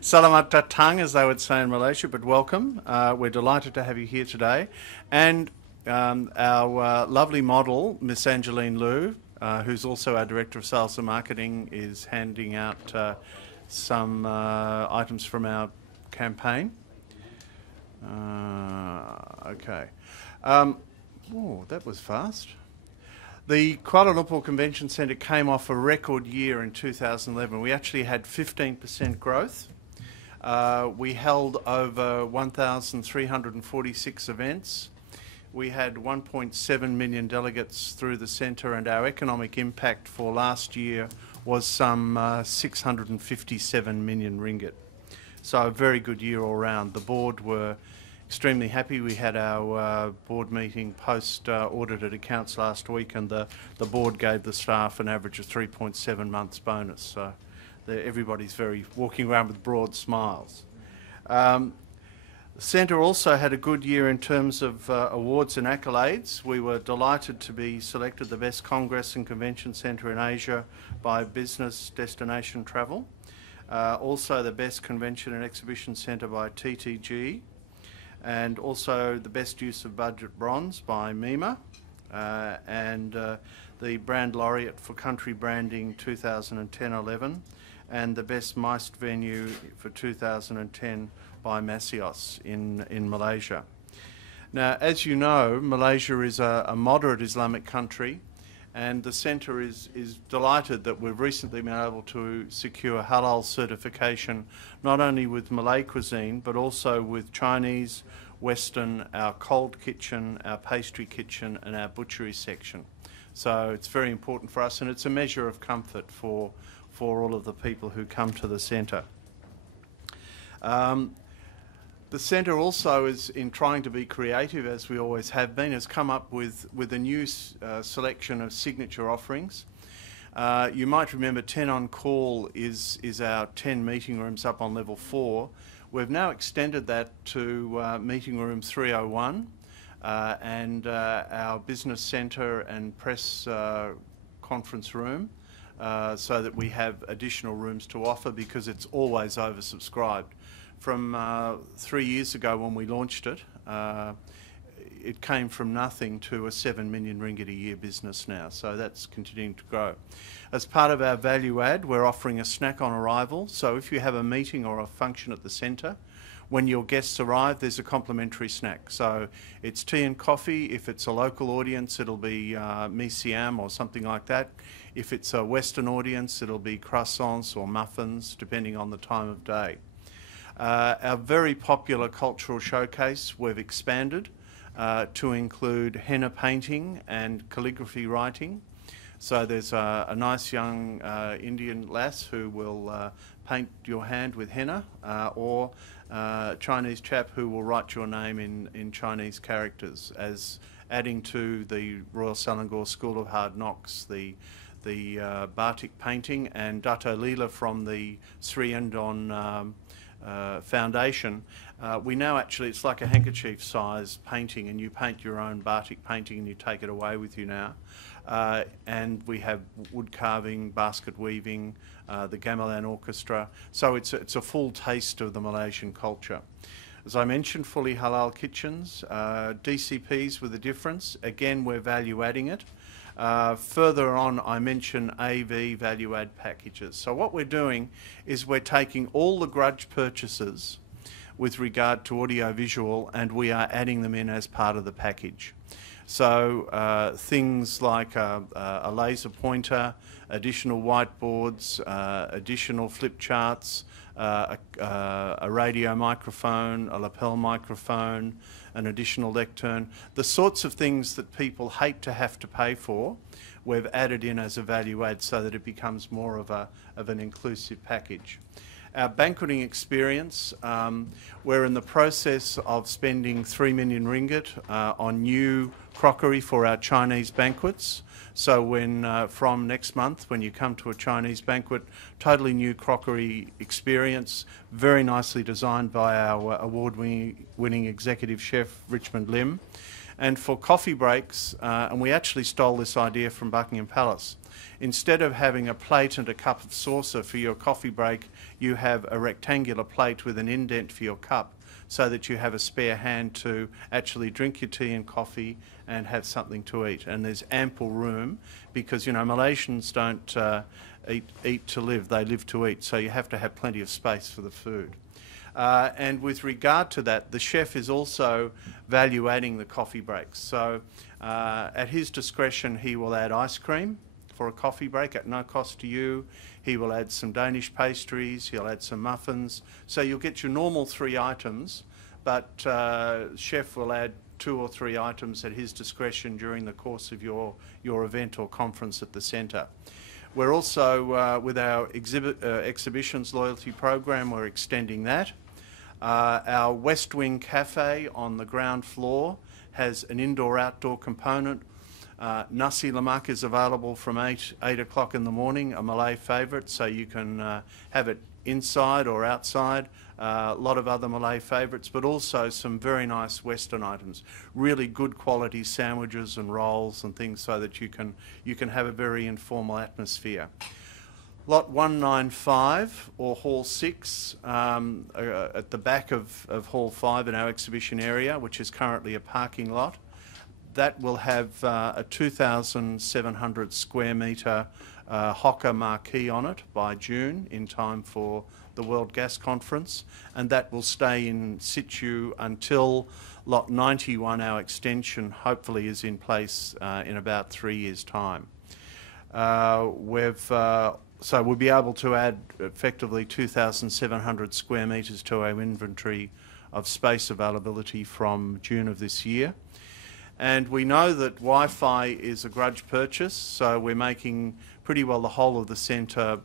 Salamat datang, as they would say in Malaysia, but welcome. We're delighted to have you here today. And our lovely model, Miss Angeline Liu, who's also our Director of Sales and Marketing, is handing out some items from our campaign. Okay. Oh, that was fast. The Kuala Lumpur Convention Centre came off a record year in 2011. We actually had 15% growth. We held over 1,346 events. We had 1.7 million delegates through the centre, and our economic impact for last year was some 657 million ringgit. So a very good year all round. The board were extremely happy. We had our board meeting post audited accounts last week, and the board gave the staff an average of 3.7 months bonus. So everybody's walking around with broad smiles. The centre also had a good year in terms of awards and accolades. We were delighted to be selected the best Congress and Convention Centre in Asia by Business Destination Travel. Also the best Convention and Exhibition Centre by TTG. And also the best use of budget bronze by MEMA, and the brand laureate for country branding 2010-11, and the best MICE venue for 2010 by Masios in Malaysia. Now, as you know, Malaysia is a moderate Islamic country, and the centre is delighted that we've recently been able to secure halal certification, not only with Malay cuisine, but also with Chinese, Western, our cold kitchen, our pastry kitchen, and our butchery section. So it's very important for us, and it's a measure of comfort for all of the people who come to the centre. The centre also is, in trying to be creative, as we always have been, has come up with a new selection of signature offerings. You might remember 10 on call is our 10 meeting rooms up on level 4. We've now extended that to meeting room 301 and our business centre and press conference room, so that we have additional rooms to offer, because it's always oversubscribed. From 3 years ago when we launched it, it came from nothing to a 7 million ringgit a year business now, so that's continuing to grow. As part of our value add, we're offering a snack on arrival, so if you have a meeting or a function at the centre, when your guests arrive, there's a complimentary snack. So it's tea and coffee. If it's a local audience, it'll be mee siam or something like that. If it's a Western audience, it'll be croissants or muffins, depending on the time of day. Our very popular cultural showcase, we've expanded to include henna painting and calligraphy writing. So there's a nice young Indian lass who will paint your hand with henna, or a Chinese chap who will write your name in Chinese characters, as adding to the Royal Selangor School of Hard Knocks, the batik painting, and Dato Leela from the Sri Endon Foundation. We now actually, it's like a handkerchief size painting, and you paint your own batik painting and you take it away with you now. And we have wood carving, basket weaving, the gamelan orchestra. So it's a full taste of the Malaysian culture. As I mentioned, fully halal kitchens, DCPs with a difference. Again, we're value adding it. Further on, I mentioned AV value add packages. So what we're doing is we're taking all the grudge purchases with regard to audio visual, and we are adding them in as part of the package. So things like a laser pointer, additional whiteboards, additional flip charts, a radio microphone, a lapel microphone, an additional lectern, the sorts of things that people hate to have to pay for, we've added in as a value add so that it becomes more of an inclusive package. Our banqueting experience, we're in the process of spending 3 million ringgit on new crockery for our Chinese banquets. So when from next month, when you come to a Chinese banquet, totally new crockery experience, very nicely designed by our award-winning executive chef, Richmond Lim. And for coffee breaks, and we actually stole this idea from Buckingham Palace, instead of having a plate and a cup of saucer for your coffee break, you have a rectangular plate with an indent for your cup, so that you have a spare hand to actually drink your tea and coffee and have something to eat. And there's ample room because, you know, Malaysians don't eat to live, they live to eat, so you have to have plenty of space for the food. And with regard to that, the chef is also valuating the coffee breaks. So at his discretion, he will add ice cream for a coffee break at no cost to you. He will add some Danish pastries, he'll add some muffins. So you'll get your normal 3 items, but chef will add 2 or 3 items at his discretion during the course of your event or conference at the centre. We're also, with our exhibitions loyalty program, we're extending that. Our West Wing Cafe on the ground floor has an indoor-outdoor component. Nasi lemak is available from 8 o'clock in the morning, a Malay favourite, so you can have it inside or outside. A lot of other Malay favourites, but also some very nice Western items. Really good quality sandwiches and rolls and things, so that you can have a very informal atmosphere. Lot 195 or Hall 6 at the back of Hall 5 in our exhibition area, which is currently a parking lot. That will have a 2,700 square metre Hocker marquee on it by June, in time for the World Gas Conference, and that will stay in situ until Lot 91, our extension, hopefully is in place in about 3 years' time. So we'll be able to add effectively 2,700 square metres to our inventory of space availability from June of this year. And we know that Wi-Fi is a grudge purchase, so we're making pretty well the whole of the centre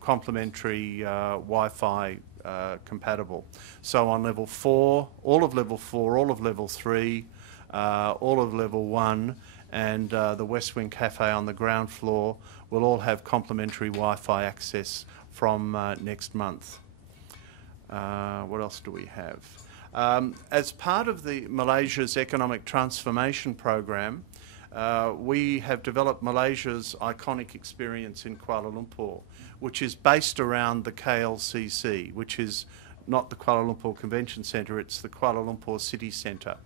complementary Wi-Fi compatible. So on level 4, all of level 4, all of level 3, all of level 1, and the West Wing Cafe on the ground floor will all have complementary Wi-Fi access from next month. What else do we have? As part of the Malaysia's Economic Transformation Program, we have developed Malaysia's iconic experience in Kuala Lumpur, which is based around the KLCC, which is not the Kuala Lumpur Convention Centre, it's the Kuala Lumpur City Centre.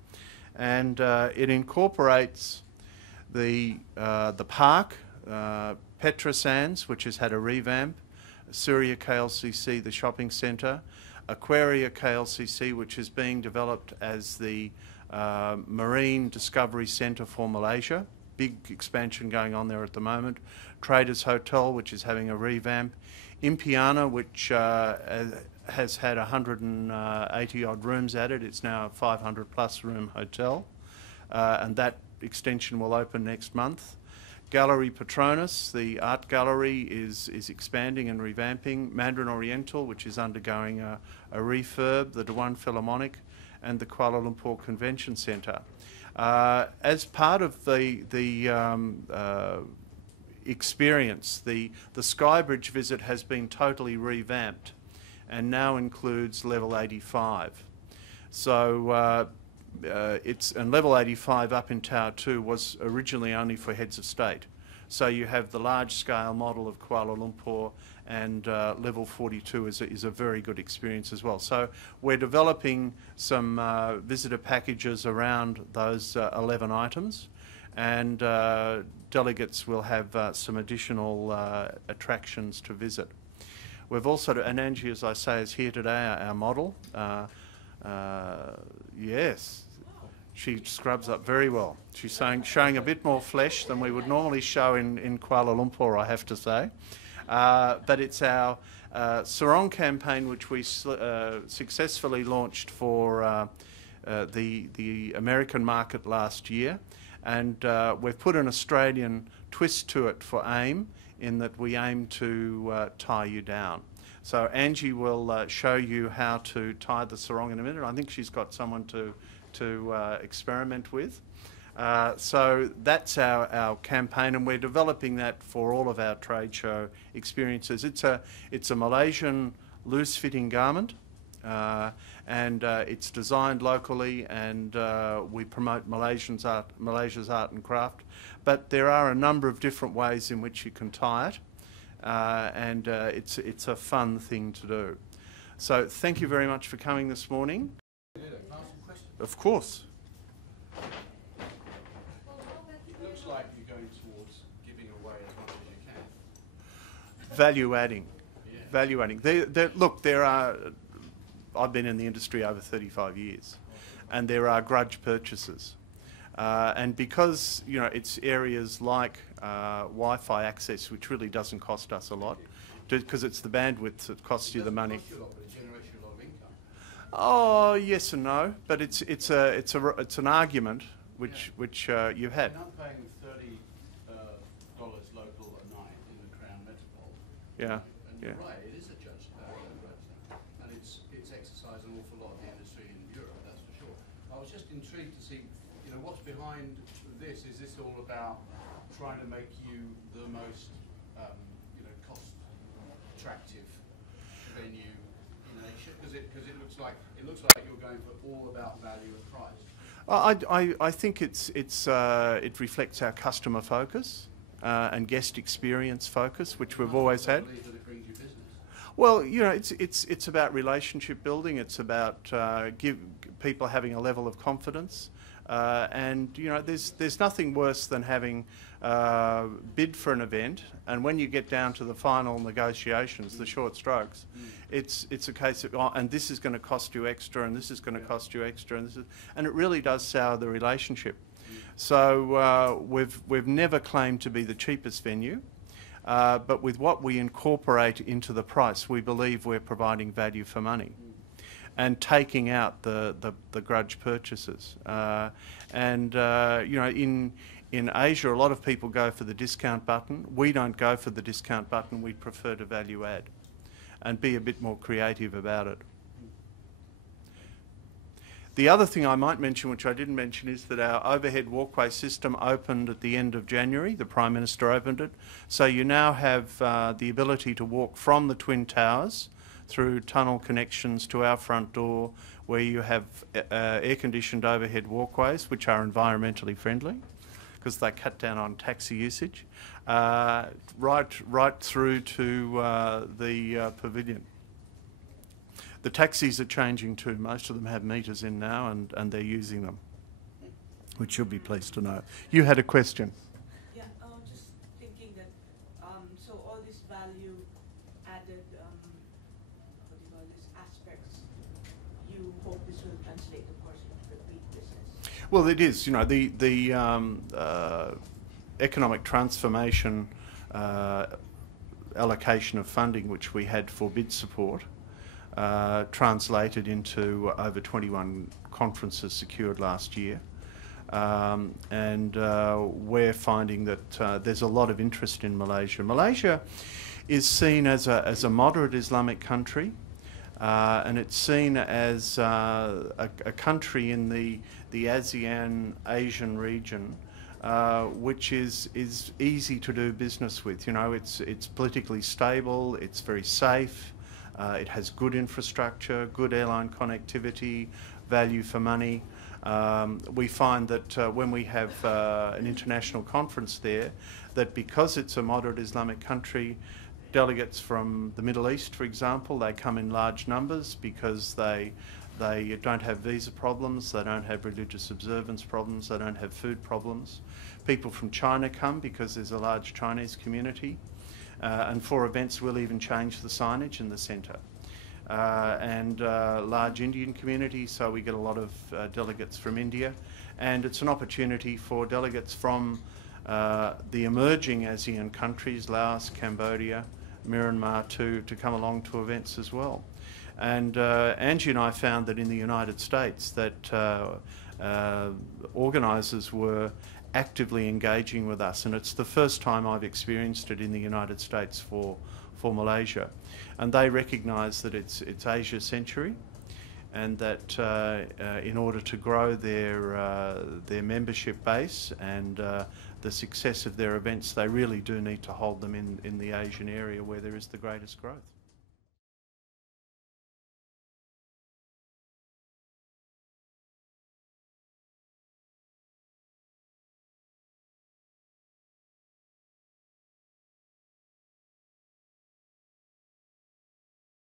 And it incorporates the park, Petra Sands, which has had a revamp, Surya KLCC, the shopping centre, Aquaria KLCC, which is being developed as the Marine Discovery Centre for Malaysia. Big expansion going on there at the moment. Traders Hotel, which is having a revamp. Impiana, which has had 180 odd rooms added. It's now a 500 plus room hotel. And that extension will open next month. Gallery Petronas, the art gallery, is expanding and revamping. Mandarin Oriental, which is undergoing a refurb, the Dewan Philharmonic, and the Kuala Lumpur Convention Centre. As part of the experience, the Skybridge visit has been totally revamped and now includes level 85. So and level 85 up in Tower 2 was originally only for heads of state. So you have the large-scale model of Kuala Lumpur, and level 42 is a very good experience as well. So we're developing some visitor packages around those 11 items, and delegates will have some additional attractions to visit. We've also, and Angie, as I say, is here today, our model. Yes, she scrubs up very well. She's showing a bit more flesh than we would normally show in Kuala Lumpur, I have to say. But it's our sarong campaign, which we successfully launched for the American market last year. And we've put an Australian twist to it for AIM, in that we aim to tie you down. So Angie will show you how to tie the sarong in a minute. I think she's got someone to experiment with. So that's our campaign, and we're developing that for all of our trade show experiences. It's a Malaysian loose-fitting garment, and it's designed locally, and we promote Malaysia's art and craft. But there are a number of different ways in which you can tie it, and it's a fun thing to do. So thank you very much for coming this morning. Of course. It looks like you're going towards giving away as much as you can. Value adding. Yeah. Value adding. Look, I've been in the industry over 35 years, and there are grudge purchases. And because, you know, it's areas like Wi-Fi access, which really doesn't cost us a lot, because it's the bandwidth that costs you the money. It doesn't cost you a lot, but it generates you a lot of income. Oh, yes and no, but it's an argument which you've had. I'm paying $30 local a night in the Crown Metropole. Yeah. And you're right, it is a judge, and it's exercised an awful lot of the industry in Europe, that's for sure. I was just intrigued to see, you know, what's behind this. Is this all about trying to make you the most, you know, cost-attractive venue in Asia? Because it looks like you're going for all about value and price. I think it reflects our customer focus and guest experience focus, which we've always had. I believe that it brings you business. Well, you know, it's about relationship building. It's about people having a level of confidence, and you know, there's nothing worse than having bid for an event, and when you get down to the final negotiations, the short strokes, it's a case of, oh, and this is going to cost you extra, and this is going to cost you extra, and it really does sour the relationship. So we've never claimed to be the cheapest venue. But with what we incorporate into the price, we believe we're providing value for money and taking out the grudge purchases. You know, in Asia, a lot of people go for the discount button. We don't go for the discount button. We prefer to value add and be a bit more creative about it. The other thing I might mention, which I didn't mention, is that our overhead walkway system opened at the end of January. The Prime Minister opened it. So you now have the ability to walk from the Twin Towers through tunnel connections to our front door, where you have air-conditioned overhead walkways, which are environmentally friendly, because they cut down on taxi usage, right through to the pavilion. The taxis are changing too. Most of them have meters in now, and they're using them, which you'll be pleased to know. You had a question. Yeah, just thinking that, so all these value added, what do you call this, aspects, you hope this will translate, of course, into repeat business. Well, it is. You know, the economic transformation allocation of funding which we had for bid support translated into over 21 conferences secured last year. We're finding that there's a lot of interest in Malaysia. Malaysia is seen as a moderate Islamic country, and it's seen as a country in the ASEAN Asian region, which is easy to do business with. You know, it's politically stable, it's very safe. It has good infrastructure, good airline connectivity, value for money. We find that when we have an international conference there, that because it's a moderate Islamic country, delegates from the Middle East, for example, they come in large numbers because they don't have visa problems, they don't have religious observance problems, they don't have food problems. People from China come because there's a large Chinese community. And for events, we'll even change the signage in the centre. Large Indian community, so we get a lot of delegates from India. And it's an opportunity for delegates from the emerging ASEAN countries, Laos, Cambodia, Myanmar, to come along to events as well. And Angie and I found that in the United States that organisers were actively engaging with us, and it's the first time I've experienced it in the United States for Malaysia, and they recognise that it's Asia Century, and that in order to grow their membership base and the success of their events, they really do need to hold them in the Asian area where there is the greatest growth.